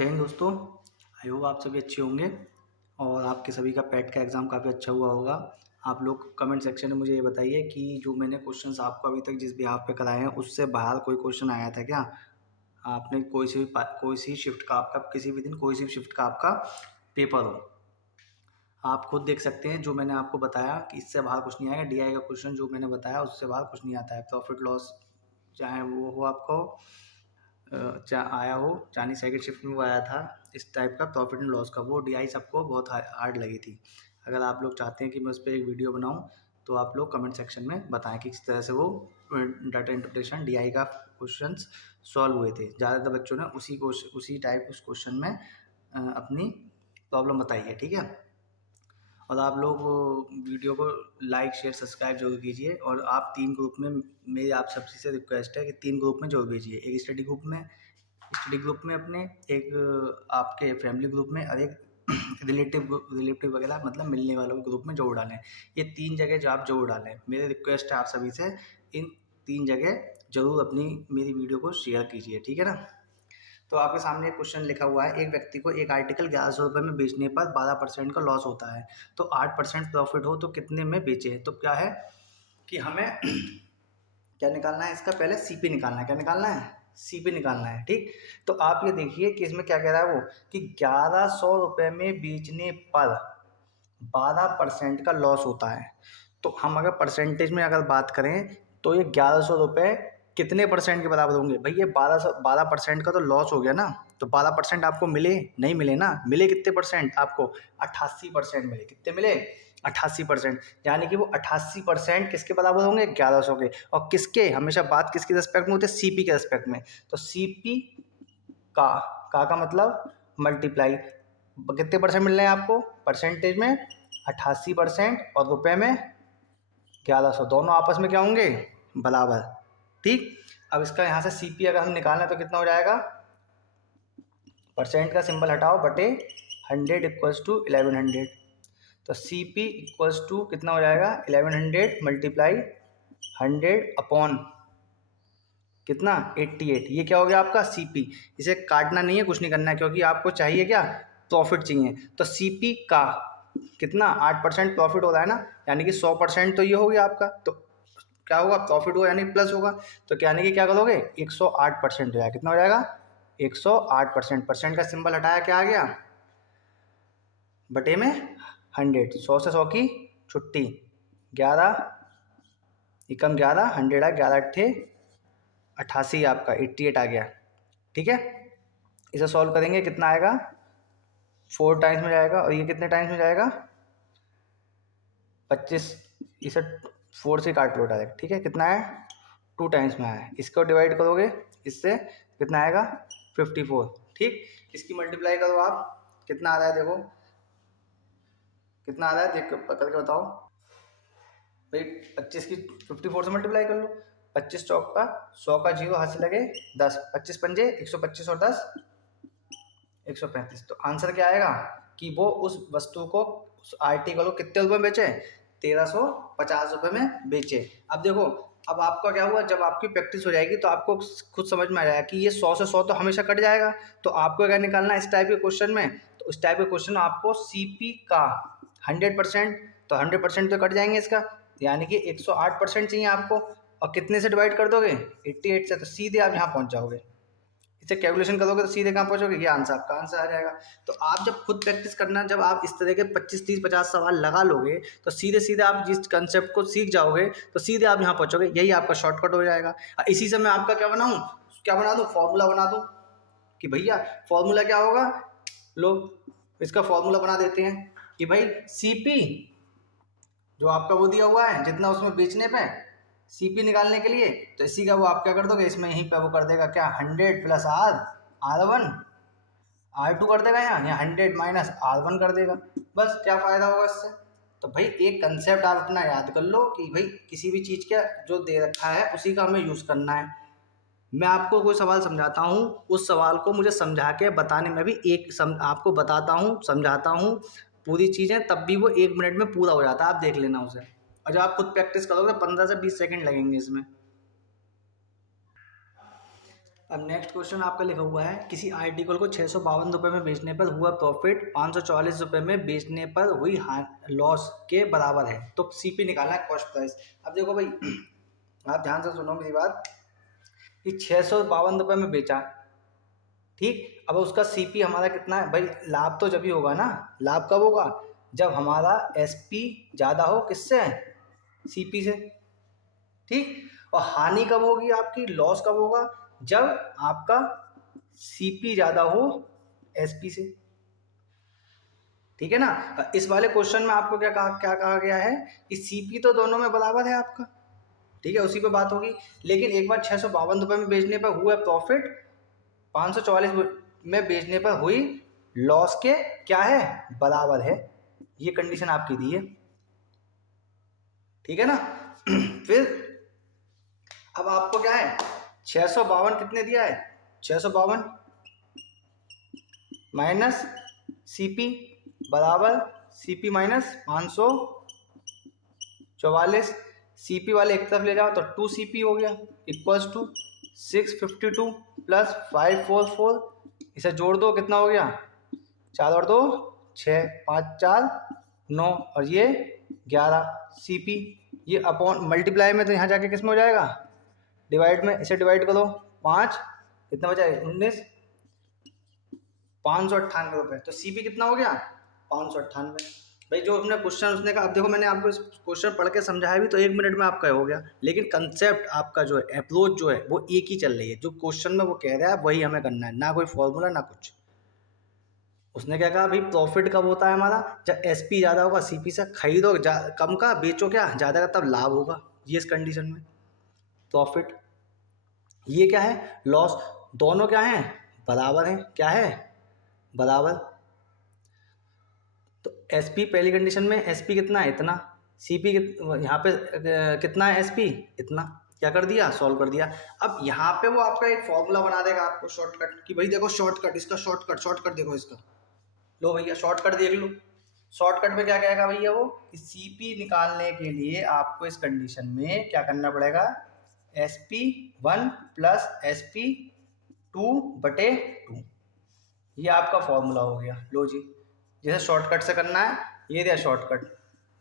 जय हिंद दोस्तों। I hope आप सभी अच्छे होंगे और आपके सभी का पैट का एग्ज़ाम काफ़ी अच्छा हुआ होगा। आप लोग कमेंट सेक्शन में मुझे ये बताइए कि जो मैंने क्वेश्चंस आपको अभी तक जिस बिहाफ पे कराए हैं उससे बाहर कोई क्वेश्चन आया था क्या? आपने कोई सी शिफ्ट का आपका किसी भी दिन कोई सी शिफ्ट का आपका पेपर हो, आप खुद देख सकते हैं। जो मैंने आपको बताया कि इससे बाहर कुछ नहीं आएगा। डीआई का क्वेश्चन जो मैंने बताया उससे बाहर कुछ नहीं आता है। प्रॉफिट लॉस चाहे वो हो आपको आया हो, चाहे सेकंड शिफ्ट में वो आया था इस टाइप का प्रॉफिट एंड लॉस का, वो डीआई सबको बहुत हार्ड लगी थी। अगर आप लोग चाहते हैं कि मैं उस पर एक वीडियो बनाऊं तो आप लोग कमेंट सेक्शन में बताएं कि किस तरह से वो डाटा इंटरप्रिटेशन डीआई का क्वेश्चंस सॉल्व हुए थे। ज़्यादातर बच्चों ने उसी टाइप उस क्वेश्चन में अपनी प्रॉब्लम बताई है, ठीक है। और आप लोग वीडियो को लाइक शेयर सब्सक्राइब जरूर कीजिए। और आप 3 ग्रुप में, मेरी आप सबसे से रिक्वेस्ट है कि 3 ग्रुप में जरूर भेजिए। एक स्टडी ग्रुप में अपने, एक आपके फैमिली ग्रुप में और एक रिलेटिव वगैरह मतलब मिलने वालों के ग्रुप में जरूर डालें। ये 3 जगह जो आप जरूर डालें, मेरी रिक्वेस्ट है आप सभी से, इन 3 जगह जरूर अपनी मेरी वीडियो को शेयर कीजिए, ठीक है ना। तो आपके सामने एक क्वेश्चन लिखा हुआ है, एक व्यक्ति को एक आर्टिकल 1100 रुपये में बेचने पर 12% का लॉस होता है, तो 8% प्रॉफिट हो तो कितने में बेचे। तो क्या है कि हमें क्या निकालना है, इसका पहले सीपी निकालना है। क्या निकालना है? सीपी निकालना है, ठीक। तो आप ये देखिए कि इसमें क्या कह रहा है वो, कि 1100 रुपये में बेचने पर 12% का लॉस होता है। तो हम अगर परसेंटेज में अगर बात करें तो ये 1100 रुपये कितने परसेंट के बराबर होंगे भाई? ये 12% का तो लॉस हो गया ना। तो 12% आपको मिले नहीं मिले ना, मिले कितने परसेंट आपको? 88% मिले। कितने मिले? 88%। यानी कि वो 88% किसके बराबर होंगे? 1100 के। और किसके, हमेशा बात किसके रेस्पेक्ट में होती है? सीपी के रेस्पेक्ट में। तो सीपी का का मतलब मल्टीप्लाई, कितने परसेंट मिल रहे हैं आपको परसेंटेज में? 88% और रुपए में 1100, दोनों आपस में क्या होंगे? बराबर, ठीक। अब इसका यहाँ से सीपी अगर हम निकालें तो कितना हो जाएगा? परसेंट का सिंबल हटाओ, बटे 100 इक्वल्स टू 1100। तो सीपी इक्वल्स टू कितना हो जाएगा? 1100 मल्टीप्लाई 100 अपॉन कितना? 88। ये क्या हो गया आपका? सीपी। इसे काटना नहीं है, कुछ नहीं करना है, क्योंकि आपको चाहिए क्या? प्रॉफिट चाहिए। तो सीपी का कितना? 8% प्रॉफिट हो रहा है ना, यानी कि 100% तो ये हो गया आपका। तो क्या होगा? प्रॉफिट होगा यानी प्लस होगा। तो यानी कि क्या करोगे? 108% हो जाएगा। कितना हो जाएगा? 108%। परसेंट का सिंबल हटाया, क्या आ गया? बटे में 100। 100 से 100 की छुट्टी, 11 एकम 11, 100 आ 11 अट्ठे 88, आपका 88 आ गया, ठीक है। इसे सॉल्व करेंगे, कितना आएगा? 4 टाइम्स में जाएगा। और ये कितने टाइम्स में जाएगा? 25। इसे 4 से काट लो डायरेक्ट, ठीक है। कितना है? 2 टाइम्स में आया है। इसको डिवाइड करोगे इससे, कितना आएगा? 54, ठीक। इसकी मल्टीप्लाई करो आप, कितना आ रहा है देखो, कितना आ रहा है देख करके बताओ भाई। 25 की 54 से मल्टीप्लाई कर लो। 25 चौक का 100 का 0 हाथ से लगे 10, 25 पंजे 125 और 10 135। तो आंसर क्या आएगा कि वो उस वस्तु को, उस आर्टिकल को कितने रुपए में बेचे? 1350 में बेचे। अब देखो, अब आपका क्या हुआ, जब आपकी प्रैक्टिस हो जाएगी तो आपको खुद समझ में आ जाएगा कि ये 100 से 100 तो हमेशा कट जाएगा। तो आपको क्या निकालना है इस टाइप के क्वेश्चन में? तो इस टाइप के क्वेश्चन में आपको सीपी का 100%, तो 100% तो कट जाएंगे इसका, यानी कि 108% चाहिए आपको। और कितने से डिवाइड कर दोगे? 88 से। तो सीधे आप यहाँ पहुँच जाओगे। इसे कैलकुलेशन करोगे तो सीधे कहाँ पहुंचोगे? ये आंसर आपका आंसर आ जाएगा। तो आप जब खुद प्रैक्टिस करना, जब आप इस तरह के 25 30 50 सवाल लगा लोगे तो सीधे सीधे आप जिस कंसेप्ट को सीख जाओगे तो सीधे आप यहाँ पहुंचोगे। यही आपका शॉर्टकट हो जाएगा। इसी से मैं आपका क्या बनाऊँ, क्या बना दूँ? फॉर्मूला बना दूँ कि भैया फॉर्मूला क्या होगा, लोग इसका फॉर्मूला बना देते हैं कि भाई सीपी जो आपका वो दिया हुआ है, जितना उसमें बेचने पे सीपी निकालने के लिए, तो इसी का वो आप क्या कर दोगे, इसमें यहीं पे वो कर देगा क्या? 100 प्लस R1 R2 कर देगा, यहाँ 100 माइनस R1 कर देगा। बस, क्या फ़ायदा होगा इससे? तो भाई एक कंसेप्ट आप अपना याद कर लो कि भाई किसी भी चीज़ का जो दे रखा है उसी का हमें यूज़ करना है। मैं आपको कोई सवाल समझाता हूँ, उस सवाल को मुझे समझा के बताने में भी आपको बताता हूँ, समझाता हूँ पूरी चीज़ें, तब भी वो 1 मिनट में पूरा हो जाता है। आप देख लेना उसे। और जब आप खुद प्रैक्टिस करोगे 15 से 20 सेकंड लगेंगे इसमें। अब नेक्स्ट क्वेश्चन आपका लिखा हुआ है, किसी आर्टिकल को 652 रुपये में बेचने पर हुआ प्रॉफिट 544 रुपये में बेचने पर हुई लॉस के बराबर है, तो सीपी निकालना है, कॉस्ट प्राइस। अब देखो भाई आप ध्यान से सुनो मेरी बात, कि 652 रुपये में बेचा, ठीक। अब उसका सीपी हमारा कितना है भाई, लाभ तो जब ही होगा ना, लाभ कब होगा, जब हमारा एसपी ज़्यादा हो किससे, सीपी से, ठीक। और हानि कब होगी आपकी, लॉस कब होगा, जब आपका सीपी ज़्यादा हो एसपी से, ठीक है ना। इस वाले क्वेश्चन में आपको क्या कहा गया है कि सीपी तो दोनों में बराबर है आपका, ठीक है, उसी पे बात होगी। लेकिन एक बार 652 रुपये में बेचने पर हुआ प्रॉफिट 544 में बेचने पर हुई लॉस के क्या है, बराबर है, ये कंडीशन आपकी दी है, ठीक है ना। फिर अब आपको क्या है, 652 कितने दिया है, 652 माइनस सीपी बराबर सीपी माइनस 544, सीपी वाले एक तरफ ले जाओ तो 2 CP हो गया, इक्वल्स टू 652 प्लस 544, इसे जोड़ दो कितना हो गया, 4 और 2 6, 5 4 9 और ये 11 CP, ये अपॉन मल्टीप्लाई में तो यहाँ जाके किस में हो जाएगा, डिवाइड में, इसे डिवाइड करो 5, कितना बचा है 19, 598 रुपये, तो सीपी कितना हो गया 598। भाई जो अपने क्वेश्चन उसने कहा, अब देखो मैंने आपको इस क्वेश्चन पढ़ के समझाया भी तो 1 मिनट में आपका हो गया, लेकिन कंसेप्ट आपका जो है, अप्रोच जो है वो एक ही चल रही है, जो क्वेश्चन में वो कह रहा है वही हमें करना है, ना कोई फॉर्मूला ना कुछ। उसने क्या कहा भाई, प्रॉफिट कब होता है हमारा, जब एसपी ज़्यादा होगा सीपी से, खरीदो कम का बेचो क्या ज़्यादा का, तब लाभ होगा, ये इस कंडीशन में प्रॉफिट। ये क्या है, लॉस, दोनों क्या है, बराबर हैं, क्या है, बराबर। तो एसपी पहली कंडीशन में एसपी कितना है, इतना, सीपी यहाँ पे कितना है, एसपी इतना, क्या कर दिया, सॉल्व कर दिया। अब यहाँ पे वो आपका एक फॉर्मूला बना देगा आपको शॉर्टकट, कि भाई देखो शॉर्टकट, इसका शॉर्टकट देखो इसका, लो भैया शॉर्टकट देख लो। शॉर्टकट में क्या कहेगा भैया वो, कि सीपी निकालने के लिए आपको इस कंडीशन में क्या करना पड़ेगा, SP1 प्लस SP2/2, ये आपका फॉर्मूला हो गया। लो जी, जैसे शॉर्टकट से करना है, ये दिया शॉर्टकट,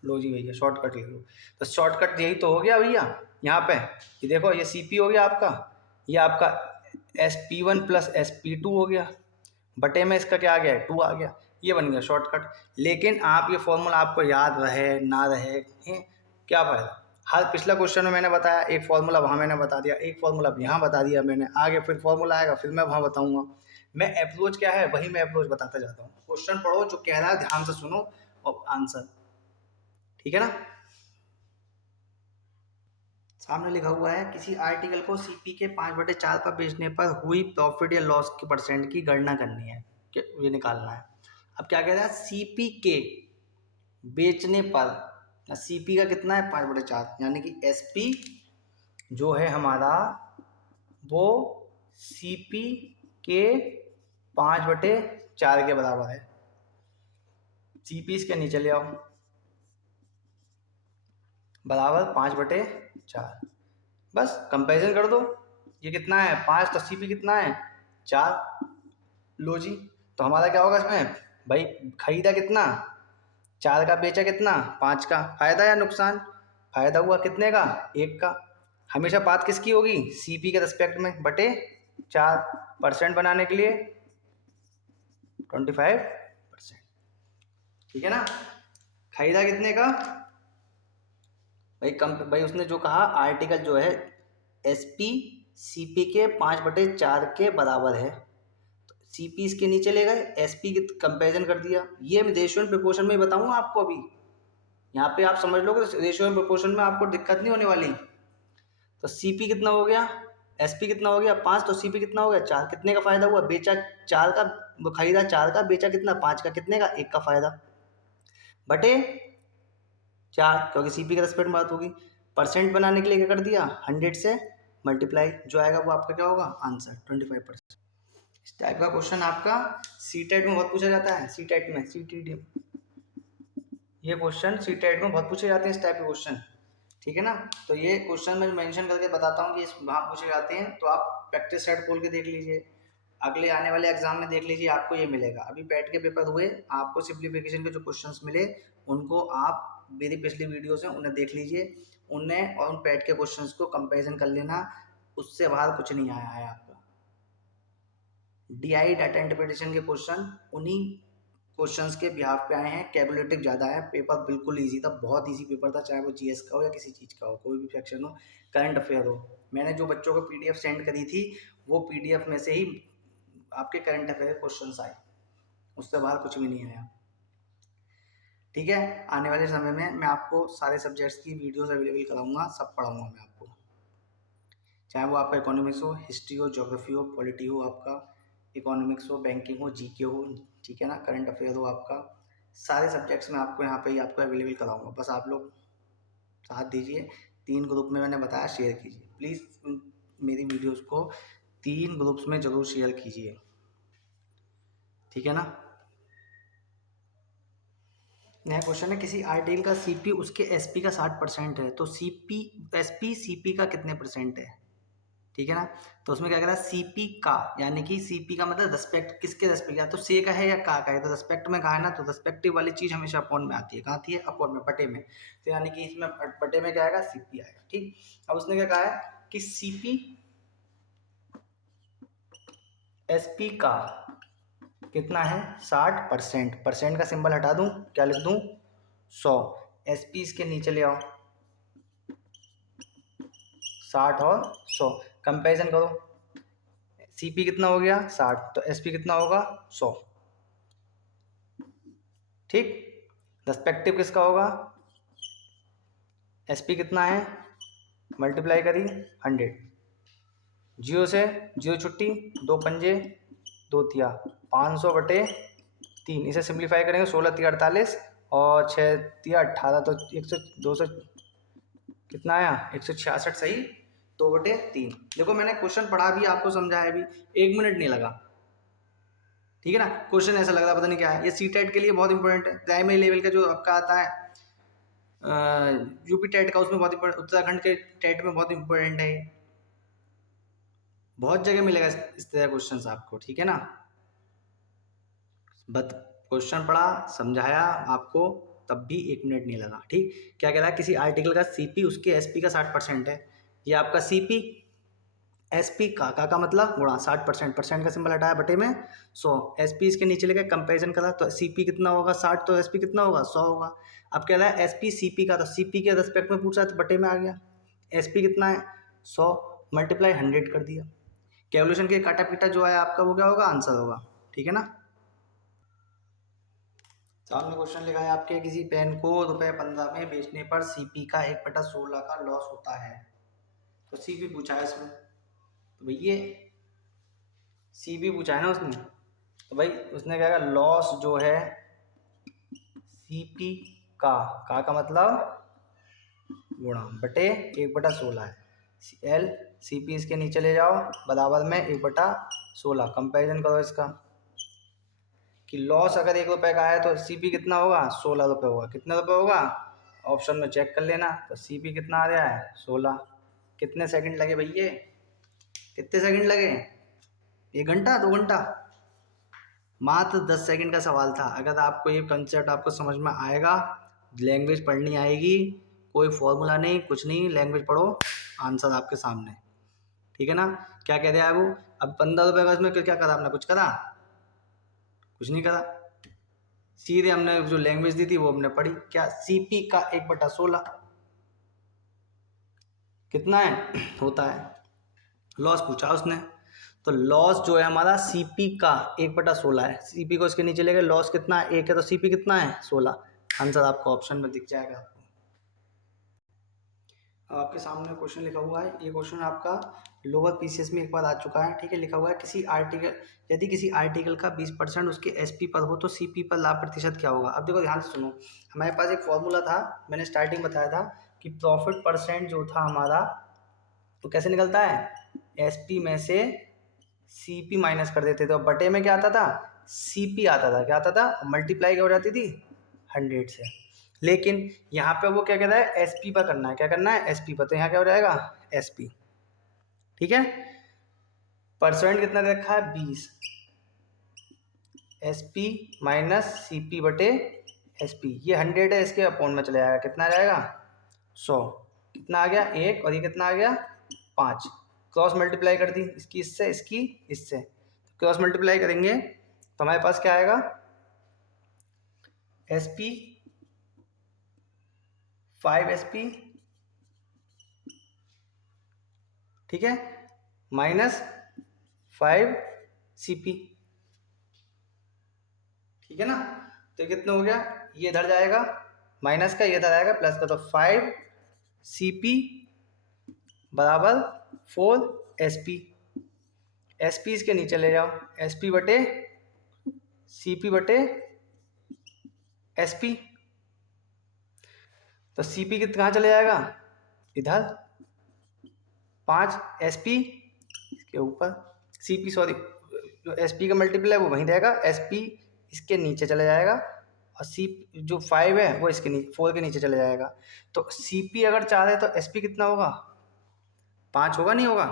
लो जी भैया शॉर्टकट लिख लो, तो शॉर्टकट यही तो हो गया भैया। यहाँ पे ये देखो, ये सीपी हो गया आपका, ये आपका SP1 प्लस SP2 हो गया, बटे में इसका क्या आ गया, 2 आ गया, ये बन गया शॉर्टकट। लेकिन आप ये फॉर्मूला आपको याद रहे ना रहे, क्या फायदा। हर पिछला क्वेश्चन में मैंने बताया एक फॉर्मूला, वहाँ मैंने बता दिया एक फॉर्मूला, यहाँ बता दिया मैंने, आगे फिर फॉर्मूला आएगा फिर मैं वहाँ बताऊँगा। मैं अप्रोच क्या है वही मैं अप्रोच बताता जाता हूँ। क्वेश्चन पढ़ो, जो कह रहा है ध्यान से सुनो और आंसर, ठीक है ना। सामने लिखा हुआ है, किसी आर्टिकल को सीपी के 5/4 पर बेचने पर हुई प्रॉफिट या लॉस के परसेंट की गणना करनी है, ये निकालना है। अब क्या कह रहा है, सीपी के बेचने पर, सीपी का कितना है 5/4, यानी कि एसपी जो है हमारा वो सीपी के 5/4 के बराबर है। सीपी इसके नीचे ले आओ, बराबर 5/4, बस कंपैरिजन कर दो, ये कितना है 5, तो सीपी कितना है 4, लो जी। तो हमारा क्या होगा इसमें भाई, खरीदा कितना 4 का, बेचा कितना 5 का, फायदा या नुकसान, फायदा हुआ कितने का 1 का। हमेशा बात किसकी होगी, सीपी के रेस्पेक्ट में, बटे 4% बनाने के लिए 25%, ठीक है ना। खरीदा कितने का भाई उसने जो कहा आर्टिकल जो है एसपी सीपी के 5/4 के बराबर है, तो सीपी इसके नीचे ले गए, एसपी की कंपैरिजन कर दिया। ये मैं रेशियो एंड प्रोपोर्शन में बताऊंगा आपको, अभी यहाँ पे आप समझ लोगे तो रेशियो एंड प्रोपोर्शन में आपको दिक्कत नहीं होने वाली। तो सीपी कितना हो गया, एसपी कितना हो गया 5, तो सीपी कितना हो गया 4, कितने का फायदा हुआ, बेचा 4 का, खरीदा 4 का, बेचा कितना 5 का, कितने का 1 का फायदा, बटे 4, क्योंकि सीपी के रेस्पेक्ट में बात होगी। परसेंट बनाने के लिए क्या कर दिया, 100 से मल्टीप्लाई, जो आएगा वो आपका क्या होगा आंसर 25%। इस टाइप का क्वेश्चन आपका सी टेट में बहुत पूछा जाता है, सी टेट में, CTT, ये क्वेश्चन सी टेट में बहुत पूछे जाते हैं इस टाइप के क्वेश्चन, ठीक है ना। तो ये क्वेश्चन मैं मेंशन करके बताता हूँ कि इस वहाँ पूछे जाते हैं, तो आप प्रैक्टिस सेट खोल के देख लीजिए, अगले आने वाले एग्जाम में देख लीजिए, आपको ये मिलेगा। अभी पैट के पेपर हुए, आपको सिंप्लीफिकेशन के जो क्वेश्चंस मिले उनको आप मेरी पिछली वीडियोस हैं उन्हें देख लीजिए, उन्हें और उन पैट के क्वेश्चंस को कंपैरिजन कर लेना, उससे बाहर कुछ नहीं आया है आपका। डीआई डाटा इंटरप्रिटेशन के क्वेश्चन उन्हीं क्वेश्चंस के बिहाफ पे आए हैं, कैलकुलेटिव ज़्यादा है, पेपर बिल्कुल ईजी था, बहुत ईजी पेपर था, चाहे वो जीएस का हो या किसी चीज़ का हो, कोई भी सेक्शन हो, करंट अफेयर हो। मैंने जो बच्चों को पीडीएफ सेंड करी थी वो पीडीएफ में से ही आपके करंट अफेयर क्वेश्चंस आए, उससे बाहर कुछ भी नहीं आया। ठीक है, आने वाले समय में मैं आपको सारे सब्जेक्ट्स की वीडियोस अवेलेबल कराऊंगा, सब पढ़ाऊंगा मैं आपको, चाहे वो आपका इकोनॉमिक्स हो, हिस्ट्री हो, ज्योग्राफी हो, पॉलिटी हो, आपका इकोनॉमिक्स हो, बैंकिंग हो, जीके हो, ठीक है ना, करंट अफेयर हो, आपका सारे सब्जेक्ट्स में आपको यहाँ पे ही आपको अवेलेबल कराऊंगा। बस आप लोग साथ दीजिए, 3 ग्रुप में मैंने बताया शेयर कीजिए, प्लीज़ मेरी वीडियोस को 3 ग्रुप्स में ज़रूर शेयर कीजिए, ठीक है ना। नया क्वेश्चन है, किसी आर्टिकल का सीपी उसके एसपी का 60% है, तो सीपी एसपी सीपी का कितने परसेंट है, ठीक है ना। तो उसमें क्या कह रहा है, सीपी का, यानी कि सीपी का मतलब रेस्पेक्ट, किसके रेस्पेक्ट, या तो से का है या का है, तो रेस्पेक्ट में कहा है ना, तो रेस्पेक्टिव वाली चीज़ हमेशा अपॉन में आती है, कहाँ आती है, अपॉन में, बटे में, तो यानी कि इसमें बटे में क्या आएगा, सीपी आएगा, ठीक। अब उसने क्या कहा है कि सीपी एसपी का कितना है, 60%, परसेंट का सिंबल हटा दूं, क्या लिख दूं, 100, एसपी इसके नीचे ले आओ, 60 और 100, कंपेरिजन करो, सीपी कितना हो गया 60, तो एसपी कितना होगा 100, ठीक। रेस्पेक्टिव किसका होगा, एसपी कितना है, मल्टीप्लाई करी 100, जीरो से जीरो छुट्टी, 2 पंजे 2 तिया 500 बटे 3, इसे सिंप्लीफाई करेंगे, 16 तिया 48 और 6 तिया 18, तो 100 200 कितना आया 166 सही, 2/3। देखो मैंने क्वेश्चन पढ़ा भी, आपको समझाया भी, 1 मिनट नहीं लगा, ठीक है ना। क्वेश्चन ऐसा लग रहा पता नहीं क्या है, ये सी टेट के लिए बहुत इंपॉर्टेंट है, प्राइमरी लेवल का जो आपका आता है यूपी टेट का, उसमें बहुत इंपॉर्टेंट, उत्तराखंड के टेट में बहुत इंपॉर्टेंट है, बहुत जगह मिलेगा इस तरह क्वेश्चन आपको, ठीक है ना। बट क्वेश्चन पढ़ा, समझाया आपको, तब भी 1 मिनट नहीं लगा, ठीक। क्या कह रहा है, किसी आर्टिकल का सीपी उसके एसपी का 60% है, ये आपका सीपी एसपी का मतलब गुणा 60%, परसेंट का सिंबल हटाया, बटे में 100, एसपी इसके नीचे लेके कंपेरिजन करा, तो सीपी कितना होगा 60, तो एसपी कितना होगा 100 होगा। अब कह रहा है एसपी सीपी का, तो सीपी के रेस्पेक्ट में पूछा तो बटे में आ गया, एसपी कितना है 100 मल्टीप्लाई 100 कर दिया, कैलकुलेशन के काटा पीटा जो है आपका वो क्या होगा, आंसर होगा, ठीक है ना। सामने क्वेश्चन लिखा है आपके, किसी पेन को ₹15 में बेचने पर सीपी का 1/16 का लॉस होता है, तो सीपी पूछा है इसमें, तो भैया सीपी पूछा है ना उसने, तो भाई उसने क्या कहा, लॉस जो है सीपी का मतलब गुणा बटे 1/16 है, एल सीपी इसके नीचे ले जाओ, बराबर में 1/16, कंपेरिजन करो इसका, कि लॉस अगर 1 रुपये का है तो सीपी कितना होगा 16 रुपये होगा, कितने रुपये होगा, ऑप्शन में चेक कर लेना, तो सीपी कितना आ रहा है 16, कितने सेकंड लगे भैया, कितने सेकंड लगे, 1 घंटा 2 घंटा, मात्र 10 सेकंड का सवाल था। अगर आपको ये कंसेप्ट आपको समझ में आएगा, लैंग्वेज पढ़नी आएगी, कोई फॉर्मूला नहीं कुछ नहीं, लैंग्वेज पढ़ो, आंसर आपके सामने, ठीक है ना। क्या कह रहे हैं वो, अब 15 रुपये का इसमें क्या करा आपने, कुछ करा, कुछ नहीं करा, सीधे हमने जो लैंग्वेज दी थी वो हमने पढ़ी, क्या सीपी का 1/16 कितना है होता है, लॉस पूछा उसने, तो लॉस जो है हमारा सीपी का 1/16 है, सीपी को इसके नीचे लेके लॉस कितना है 1 है, तो सीपी कितना है 16, आंसर आपको ऑप्शन में दिख जाएगा आपको। आपके सामने क्वेश्चन लिखा हुआ है, ये क्वेश्चन आपका लोअर पीसीएस में एक बार आ चुका है, ठीक है। लिखा हुआ है किसी आर्टिकल, यदि किसी आर्टिकल का 20% उसके एसपी पर हो तो सीपी पर लाभ प्रतिशत क्या होगा। अब देखो ध्यान से सुनो, हमारे पास एक फॉर्मूला था, मैंने स्टार्टिंग बताया था कि प्रॉफिट परसेंट जो था हमारा, तो कैसे निकलता है, एसपी में से सीपी माइनस कर देते थे, और बटे में क्या आता था, सीपी आता था, क्या आता था, मल्टीप्लाई क्या हो जाती थी 100 से। लेकिन यहाँ पे वो क्या कहता है, एसपी पर करना है, क्या करना है एसपी पर, तो यहाँ क्या हो जाएगा एसपी, ठीक है। परसेंट कितना दे रखा है 20, SP माइनस CP बटे SP, ये 100 है, इसके अपॉन में चले जाएगा, कितना आ जाएगा 100, कितना आ गया 1, और ये कितना आ गया 5, क्रॉस मल्टीप्लाई कर दी इसकी इससे, इसकी इससे, क्रॉस मल्टीप्लाई करेंगे तो हमारे पास क्या आएगा SP 5SP, ठीक है, माइनस 5CP, ठीक है ना। तो कितना हो गया, ये इधर जाएगा माइनस का, ये इधर आएगा प्लस का, तो 5CP बराबर 4SP, SP इसके नीचे ले जाओ, SP बटे CP बटे SP, तो CP कितना कहाँ चले जाएगा इधर, 5SP इसके ऊपर, CP सॉरी जो SP का मल्टीपल है वो वहीं रहेगा, SP इसके नीचे चले जाएगा, और C जो 5 है वो इसके नीचे 4 के नीचे चले जाएगा। तो CP अगर 4 है तो SP कितना होगा 5 होगा, नहीं होगा।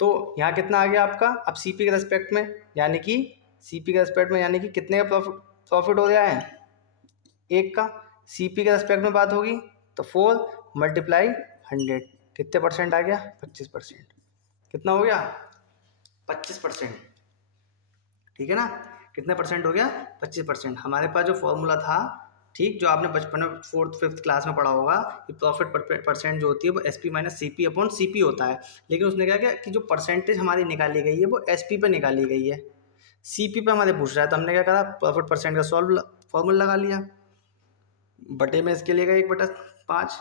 तो यहाँ कितना आ गया आपका अब CP के रेस्पेक्ट में, यानी कि CP के रेस्पेक्ट में यानी कि कितने का प्रॉफिट हो गया है 1 का। CP के रेस्पेक्ट में बात होगी तो 4 मल्टीप्लाई 100, कितने परसेंट आ गया 25%, कितना हो गया 25%, ठीक है ना। कितने परसेंट हो गया 25%। हमारे पास जो फॉर्मूला था, ठीक, जो आपने बचपन में 4th 5th क्लास में पढ़ा होगा कि प्रॉफिट परसेंट जो होती है वो SP minus CP upon CP होता है, लेकिन उसने क्या किया कि जो परसेंटेज हमारी निकाली गई है वो SP पे निकाली गई है, CP पे हमारे पूछ रहा है, तो हमने क्या करा प्रॉफिट परसेंट का फॉर्मूला लगा लिया, बटे में इसके लिए 1/5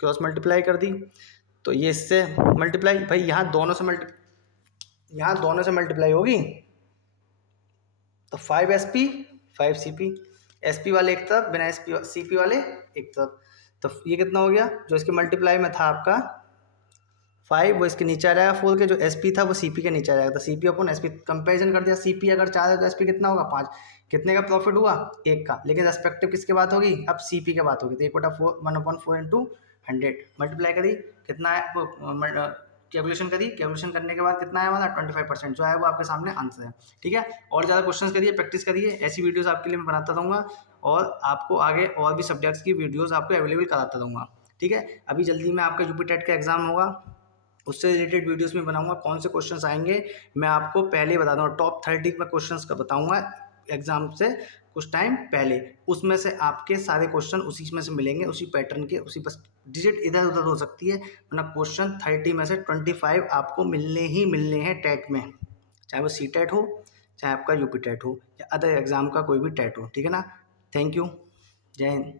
क्रॉस मल्टीप्लाई कर दी, तो ये इससे मल्टीप्लाई, भाई यहाँ दोनों से मल्टीप्लाई होगी, तो 5SP 5CP, SP वाले एक तरफ, बिना CP वाले एक तरफ, तो ये कितना हो गया, जो इसके मल्टीप्लाई में था आपका 5 वो इसके नीचे आ जाएगा 4 के, जो SP था वो CP के नीचे आ जाएगा, तो CP अपॉन SP कंपेरिजन कर दिया, CP अगर 4 है तो SP कितना होगा 5, कितने का प्रॉफिट हुआ 1 का, लेकिन रेस्पेक्टिव किसके बात होगी अब CP के बात होगी, तो 1/4 इंटू 100 मल्टीप्लाई करी, कितना है कैलकुलेशन करी, कैलकुलेशन करने के बाद कितना है हमारा 25%, जो है वो आपके सामने आंसर है, ठीक है। और ज़्यादा क्वेश्चंस करिए, प्रैक्टिस करिए, ऐसी वीडियोस आपके लिए मैं बनाता रहूँगा, और आपको आगे और भी सब्जेक्ट्स की वीडियोस आपको अवेलेबल कराता रहूँगा, ठीक है। अभी जल्दी में आपका यूपी टेट का एग्जाम होगा, उससे रिलेटेड वीडियोस में बनाऊंगा, कौन से क्वेश्चंस आएंगे मैं आपको पहले ही बता दूँगा, टॉप 30 में क्वेश्चंस का बताऊँगा एग्जाम से कुछ टाइम पहले, उसमें से आपके सारे क्वेश्चन उसी में से मिलेंगे, उसी पैटर्न के, उसी बस डिजिट इधर उधर हो सकती है, वरना क्वेश्चन 30 में से 25 आपको मिलने ही मिलने हैं टेट में, चाहे वो CTET हो, चाहे आपका UP टेट हो, या अदर एग्जाम का कोई भी टेट हो, ठीक है ना। थैंक यू, जय हिंद।